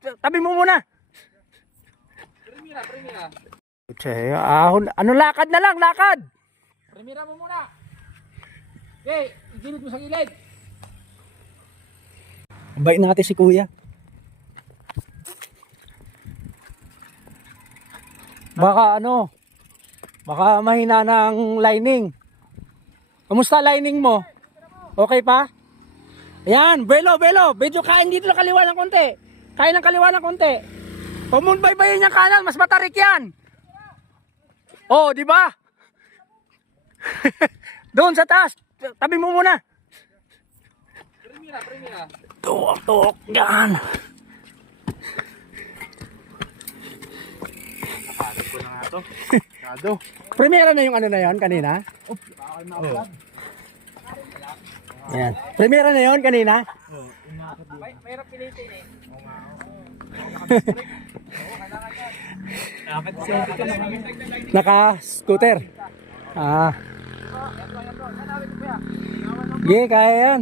tabi mo muna. Primera. Che, ano lakad na lang, lakad. Primera mo muna. Okay, igilid mo sa gilid. Bait natin si kuya. Baka mahina ng lining. Kamusta lining mo? Okay pa? Ayan, belo. Medyo kain dito ng kaliwa ng konti. Kain ng kaliwa ng konti. Pumunbaybayin yung kanan, mas matarik yan. Oh, di ba? Doon sa taas. Tabi mo muna. Primera. Tuwak, yan. Nakakit ko na nga to. Kado. Primera na yung ano na yon kanina? Yan. Primera na yon kanina? Mayroon pilitin eh. Naka-scooter. Sige, kaya yan.